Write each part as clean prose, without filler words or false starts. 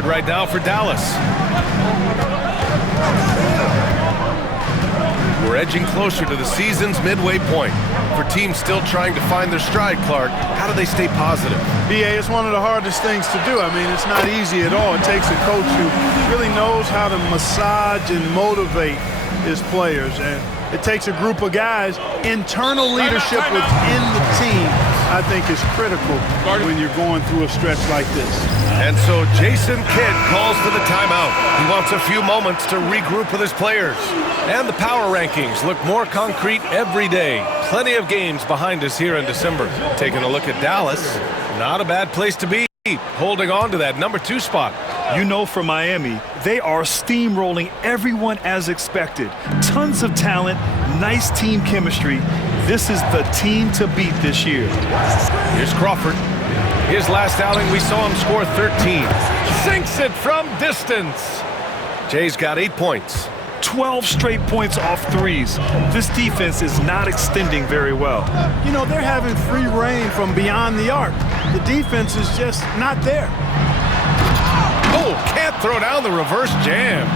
board right now for Dallas. We're edging closer to the season's midway point. For teams still trying to find their stride, Clark, how do they stay positive? BA, it's one of the hardest things to do. I mean, it's not easy at all. It takes a coach who really knows how to massage and motivate his players. And it takes a group of guys. Internal leadership within the team, I think, is critical when you're going through a stretch like this. And so Jason Kidd calls for the timeout. He wants a few moments to regroup with his players. And the power rankings look more concrete every day. Plenty of games behind us here in December. Taking a look at Dallas, not a bad place to be. Holding on to that number 2 spot. You know, for Miami, they are steamrolling everyone as expected. Tons of talent, nice team chemistry. This is the team to beat this year. Here's Crawford. His last outing, we saw him score 13. Sinks it from distance. Jay's got 8 points. 12 straight points off threes. This defense is not extending very well. You know, they're having free reign from beyond the arc. The defense is just not there. Oh, can't throw down the reverse jam.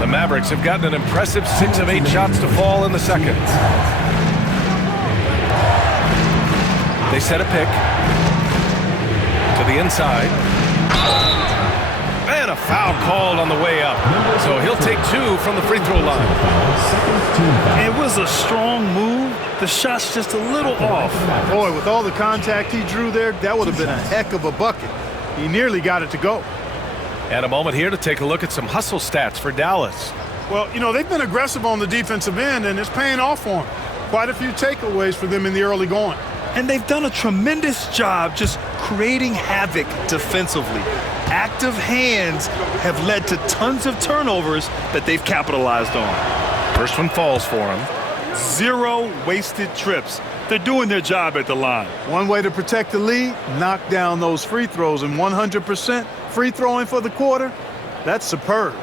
The Mavericks have gotten an impressive 6 of 8 shots to fall in the second. They set a pick to the inside. And a foul called on the way up. So he'll take 2 from the free throw line. It was a strong move. The shot's just a little off. Boy, with all the contact he drew there, that would have been a heck of a bucket. He nearly got it to go. And a moment here to take a look at some hustle stats for Dallas. Well, you know, they've been aggressive on the defensive end, and it's paying off for them. Quite a few takeaways for them in the early going. And they've done a tremendous job just creating havoc defensively. Active hands have led to tons of turnovers that they've capitalized on. First one falls for him. 0 wasted trips. They're doing their job at the line. One way to protect the lead, knock down those free throws, and 100% free throwing for the quarter, that's superb.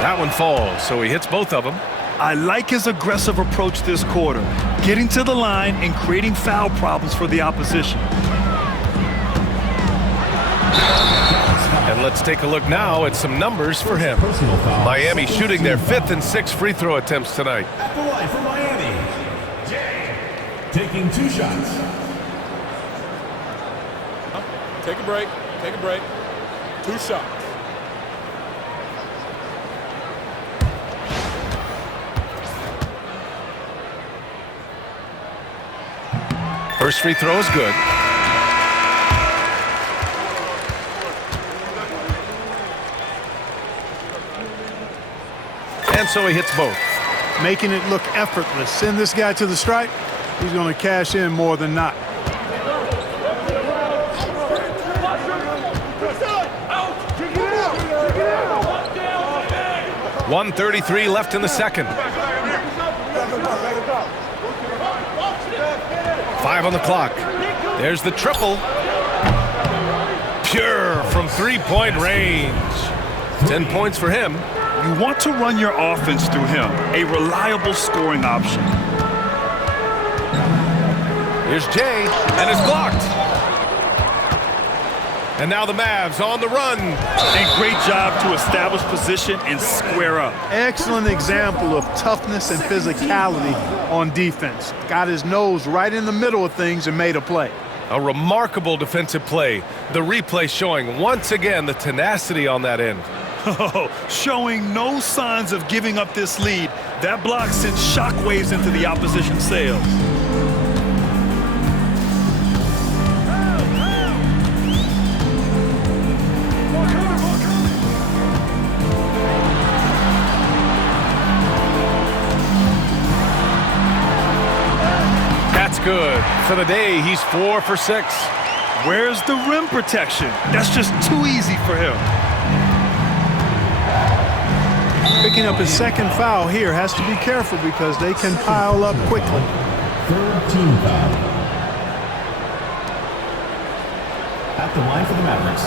That one falls, so he hits both of them. I like his aggressive approach this quarter, getting to the line and creating foul problems for the opposition. And let's take a look now at some numbers for him. Miami shooting their 5th and 6th free throw attempts tonight. At the line for Miami, Jay, taking 2 shots. Take a break. Take a break. 2 shots. First free throw is good. And so he hits both. Making it look effortless. Send this guy to the stripe, he's going to cash in more than not. 1:33 left in the second. 5 on the clock. There's the triple. Pure from 3-point range. 10 points for him. You want to run your offense through him, a reliable scoring option. Here's Jay, and it's blocked. And now the Mavs on the run. And great job to establish position and square up. Excellent example of toughness and physicality on defense. Got his nose right in the middle of things and made a play. A remarkable defensive play. The replay showing once again the tenacity on that end. Showing no signs of giving up this lead. That block sent shockwaves into the opposition sails. That's good. For the day, he's 4 for 6. Where's the rim protection? That's just too easy for him. Picking up his second foul here, has to be careful because they can pile up quickly. 3rd team foul. At the line for the Mavericks,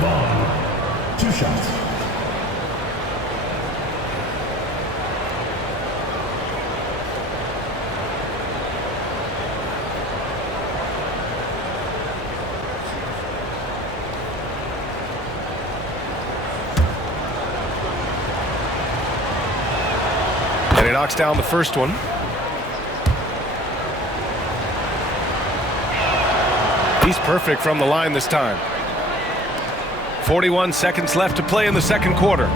Vaughn, 2 shots. knocks down the first one. He's perfect from the line this time. 41 seconds left to play in the second quarter.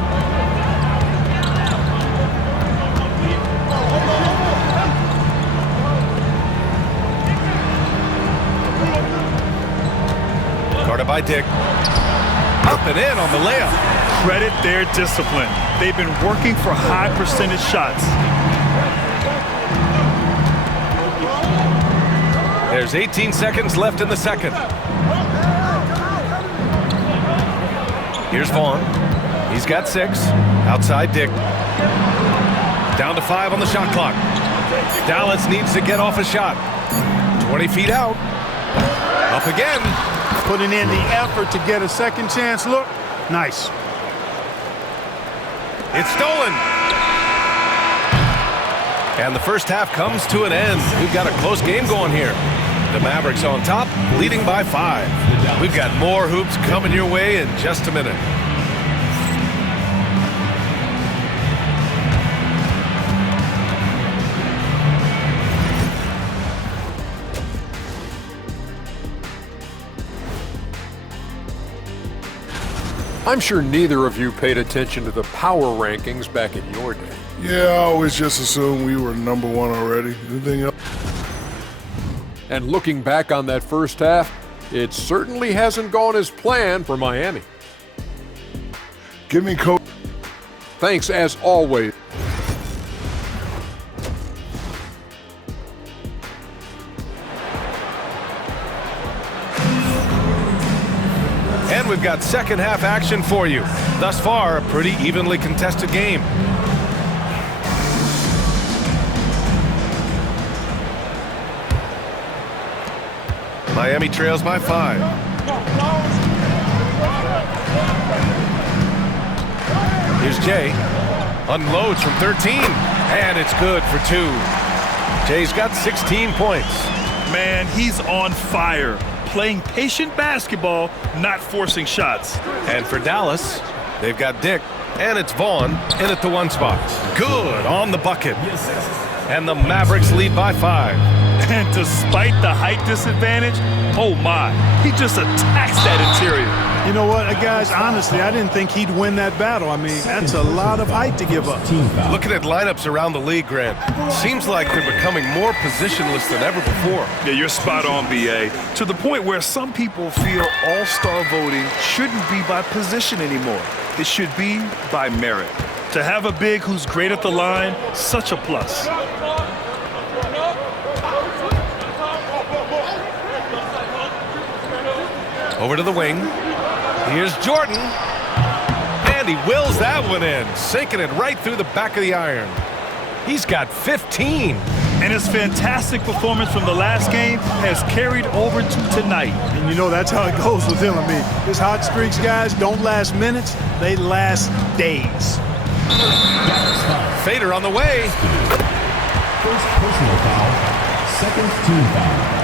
Guarded by Dick. Up and in on the layup. Credit their discipline. They've been working for high percentage shots. There's 18 seconds left in the second. Here's Vaughn. He's got 6. Outside Dick. Down to 5 on the shot clock. Dallas needs to get off a shot. 20 feet out. Up again. Putting in the effort to get a second chance look. Nice. It's stolen. And the first half comes to an end. We've got a close game going here. The Mavericks on top, leading by 5. We've got more hoops coming your way in just a minute. I'm sure neither of you paid attention to the power rankings back in your day. Yeah, I always just assumed we were number 1 already. Anything else? And looking back on that first half, it certainly hasn't gone as planned for Miami. Give me coach. Thanks as always. And we've got second half action for you. Thus far, a pretty evenly contested game. Miami trails by 5. Here's Jay. Unloads from 13. And it's good for 2. Jay's got 16 points. Man, he's on fire. Playing patient basketball, not forcing shots. And for Dallas, they've got Dick, and it's Vaughn in at the 1 spot. Good on the bucket. And the Mavericks lead by 5. And despite the height disadvantage, oh my, he just attacks that interior. You know what, guys, honestly, I didn't think he'd win that battle. I mean, that's a lot of height to give up. Looking at lineups around the league, Grant, seems like they're becoming more positionless than ever before. Yeah, you're spot on, B.A. To the point where some people feel all-star voting shouldn't be by position anymore. It should be by merit. To have a big who's great at the line, such a plus. Over to the wing. Here's Jordan. And he wills that one in, sinking it right through the back of the iron. He's got 15. And his fantastic performance from the last game has carried over to tonight. And you know that's how it goes with him. I mean, his hot streaks, guys, don't last minutes. They last days. Fader on the way. First personal foul, second team foul.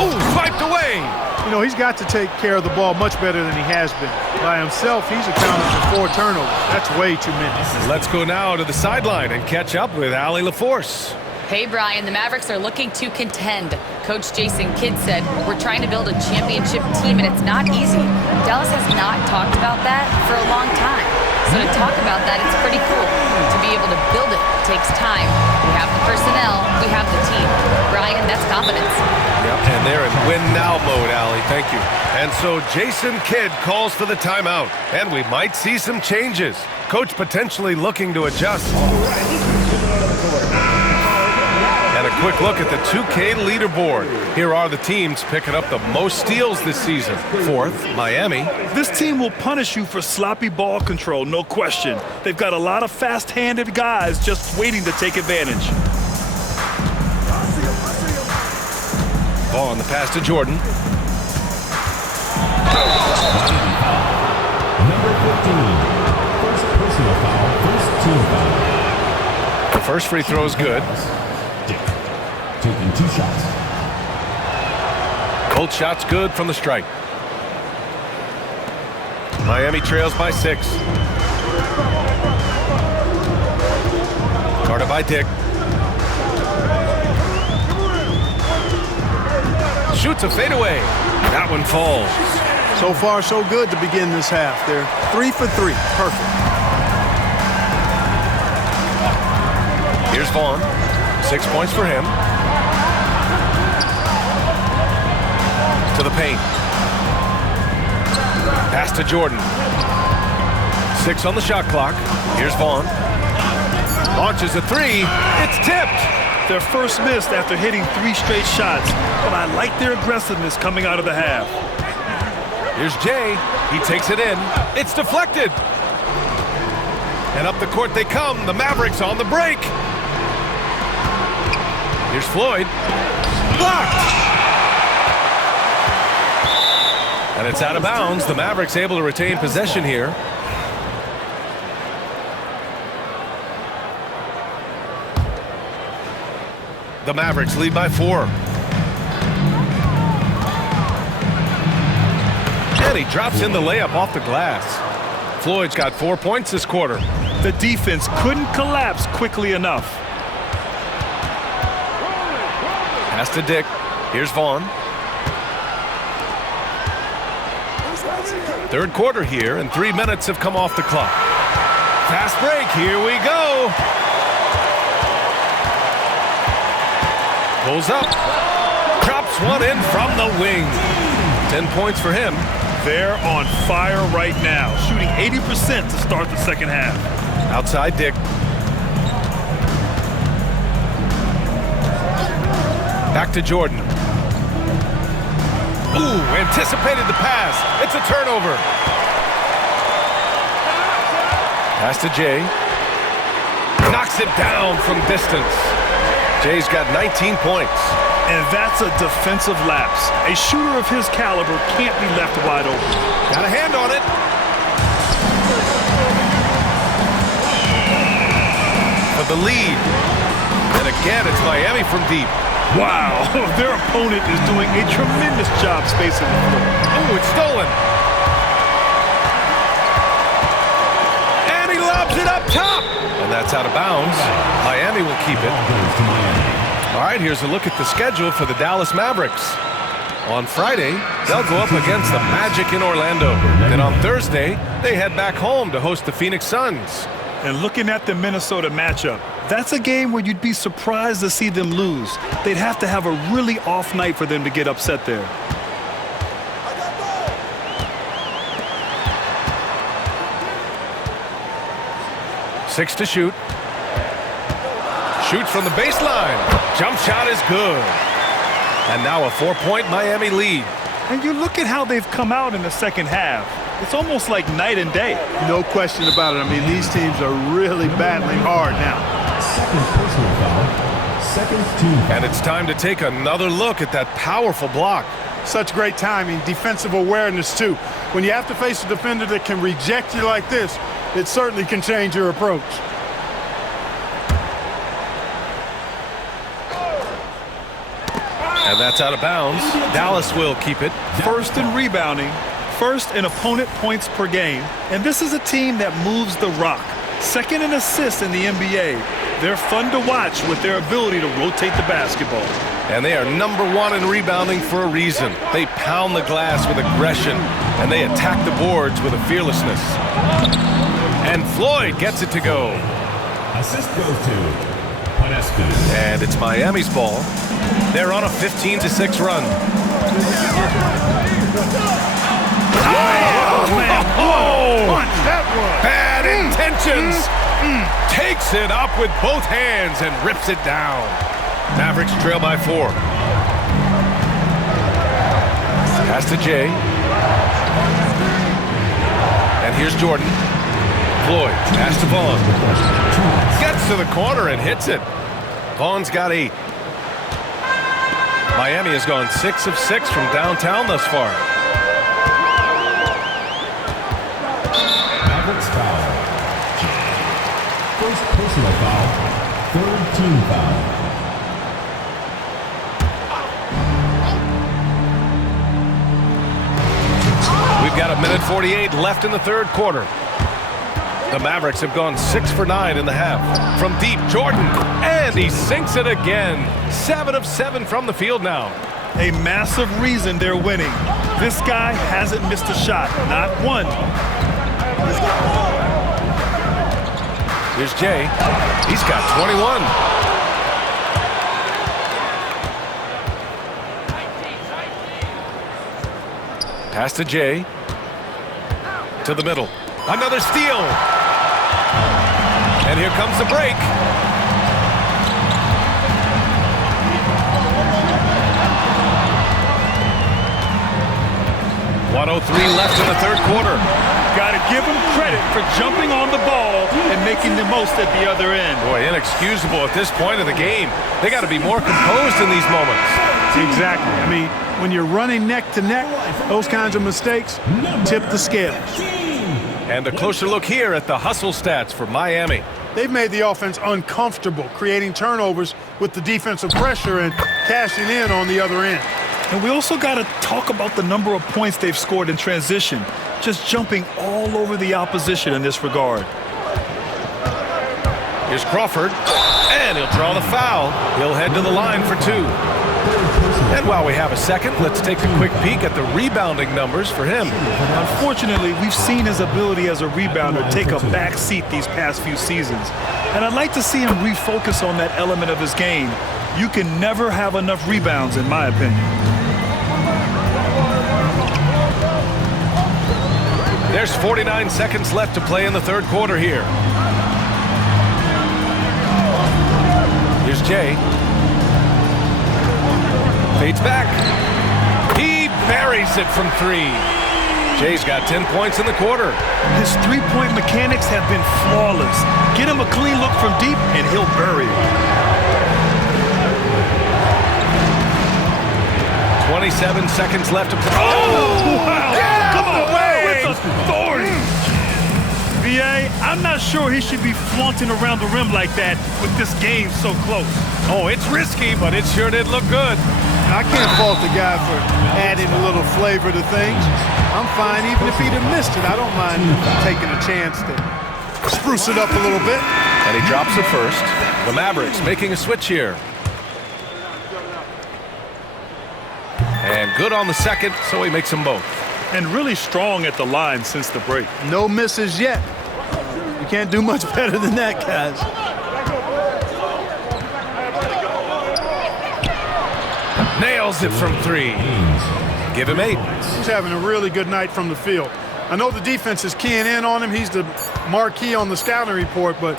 Oh, swiped away. You know, he's got to take care of the ball much better than he has been. By himself, he's accounted for 4 turnovers. That's way too many. Let's go now to the sideline and catch up with Allie LaForce. Hey, Brian, the Mavericks are looking to contend. Coach Jason Kidd said, we're trying to build a championship team, and it's not easy. Dallas has not talked about that for a long time. So to talk about that, it's pretty cool. To be able to build it takes time. We have the personnel, we have the team. Brian, that's confidence. Yep, and they're in win-now mode, Allie. Thank you. And so Jason Kidd calls for the timeout, and we might see some changes. Coach potentially looking to adjust. And a quick look at the 2K leaderboard. Here are the teams picking up the most steals this season. 4th, Miami. This team will punish you for sloppy ball control, no question. They've got a lot of fast-handed guys just waiting to take advantage. Ball on the pass to Jordan. Number 15, first personal foul, first team foul. The first free throw is good. Dick, taking 2 shots. Both shots good from the strike. Miami trails by 6. Guarded by Dick. Shoots a fadeaway. That one falls. So far, so good to begin this half. They're 3 for 3. Perfect. Here's Vaughn. 6 points for him. To the paint. Pass to Jordan. 6 on the shot clock. Here's Vaughn. Launches a 3. It's tipped. Their first miss after hitting 3 straight shots, but I like their aggressiveness coming out of the half. Here's Jay. He takes it in. It's deflected. And up the court they come. The Mavericks on the break. Here's Floyd. Blocked. And it's out of bounds. The Mavericks able to retain possession here. The Mavericks lead by 4. And he drops in the layup off the glass. Floyd's got 4 points this quarter. The defense couldn't collapse quickly enough. Pass to Dick. Here's Vaughn. Third quarter here, and 3 minutes have come off the clock. Fast break. Here we go. Pulls up. Drops one in from the wing. 10 points for him. They're on fire right now, shooting 80% to start the second half. Outside Dick. Back to Jordan. Ooh, anticipated the pass. It's a turnover. Pass to Jay. Knocks it down from distance. Jay's got 19 points. And that's a defensive lapse. A shooter of his caliber can't be left wide open. Got a hand on it. For the lead. And again, it's Miami from deep. Wow, their opponent is doing a tremendous job spacing the floor. Ooh, it's stolen. And he lobs it up top. And that's out of bounds. Miami will keep it. All right, here's a look at the schedule for the Dallas Mavericks. On Friday, they'll go up against the Magic in Orlando. Then on Thursday, they head back home to host the Phoenix Suns. And looking at the Minnesota matchup, that's a game where you'd be surprised to see them lose. They'd have to have a really off night for them to get upset there. Six to shoot. Shoots from the baseline. Jump shot is good. And now a 4-point Miami lead. And you look at how they've come out in the second half. It's almost like night and day. No question about it. I mean, these teams are really battling hard now. Second personal foul. Second team foul. And it's time to take another look at that powerful block. Such great timing, defensive awareness, too. When you have to face a defender that can reject you like this, it certainly can change your approach. And that's out of bounds. Dallas will keep it. First in rebounding, first in opponent points per game. And this is a team that moves the rock. Second in assists in the NBA. They're fun to watch with their ability to rotate the basketball. And they are #1 in rebounding for a reason. They pound the glass with aggression, and they attack the boards with a fearlessness. And Floyd gets it to go. Assist goes to Podesta. And it's Miami's ball. They're on a 15-6 run. Oh, man. Oh! Punch that one. Bad intentions. Takes it up with both hands and rips it down. Mavericks trail by 4. Pass to Jay. And here's Jordan. Floyd, pass to Vaughn. Gets to the corner and hits it. Vaughn's got 8. Miami has gone 6 of 6 from downtown thus far. Mavericks foul. First personal foul. Third team foul. We've got 1:48 left in the third quarter. The Mavericks have gone 6 for 9 in the half. From deep, Jordan, and he sinks it again. 7 of 7 from the field now. A massive reason they're winning. This guy hasn't missed a shot, not one. Here's Jay. He's got 21. Pass to Jay. To the middle. Another steal. And here comes the break. .103 left in the third quarter. Got to give him credit for jumping on the ball and making the most at the other end. Boy, inexcusable at this point of the game. They got to be more composed in these moments. Exactly. I mean, when you're running neck to neck, those kinds of mistakes tip the scales. And a closer look here at the hustle stats for Miami. They've made the offense uncomfortable, creating turnovers with the defensive pressure and cashing in on the other end. And we also got to talk about the number of points they've scored in transition, just jumping all over the opposition in this regard. Here's Crawford, and he'll draw the foul. He'll head to the line for 2. And while we have a second, let's take a quick peek at the rebounding numbers for him. Unfortunately, we've seen his ability as a rebounder take a back seat these past few seasons. And I'd like to see him refocus on that element of his game. You can never have enough rebounds, in my opinion. There's 49 seconds left to play in the third quarter here. Here's Jay. Fades back. He buries it from 3. Jay's got 10 points in the quarter. His three-point mechanics have been flawless. Get him a clean look from deep, and he'll bury it. 27 seconds left to play. Oh, wow! Come on, with authority. VA, I'm not sure he should be flaunting around the rim like that with this game so close. Oh, it's risky, but it sure did look good. I can't fault the guy for adding a little flavor to things. I'm fine even if he'd have missed it. I don't mind taking a chance to spruce it up a little bit. And he drops it first. The Mavericks making a switch here. And good on the second, so he makes them both. And really strong at the line since the break. No misses yet. You can't do much better than that, guys. Nails it from 3. Give him 8. He's having a really good night from the field. I know the defense is keying in on him. He's the marquee on the scouting report, but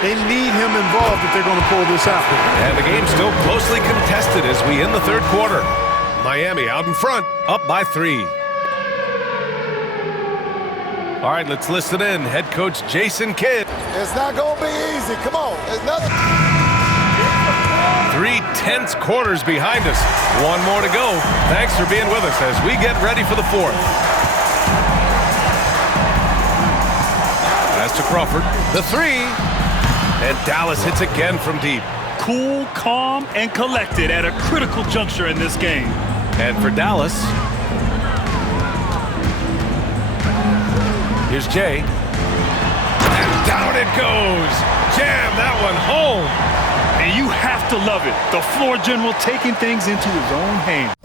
they need him involved if they're going to pull this out. And the game's still closely contested as we end the third quarter. Miami out in front, up by 3. All right, let's listen in. Head coach Jason Kidd. It's not going to be easy. Come on. It's nothing. 3 tense quarters behind us. 1 more to go. Thanks for being with us as we get ready for the 4th. Pass to Crawford. The 3. And Dallas hits again from deep. Cool, calm, and collected at a critical juncture in this game. And for Dallas, here's Jay. And down it goes. Jam that one home. And you have to love it. The floor general taking things into his own hands.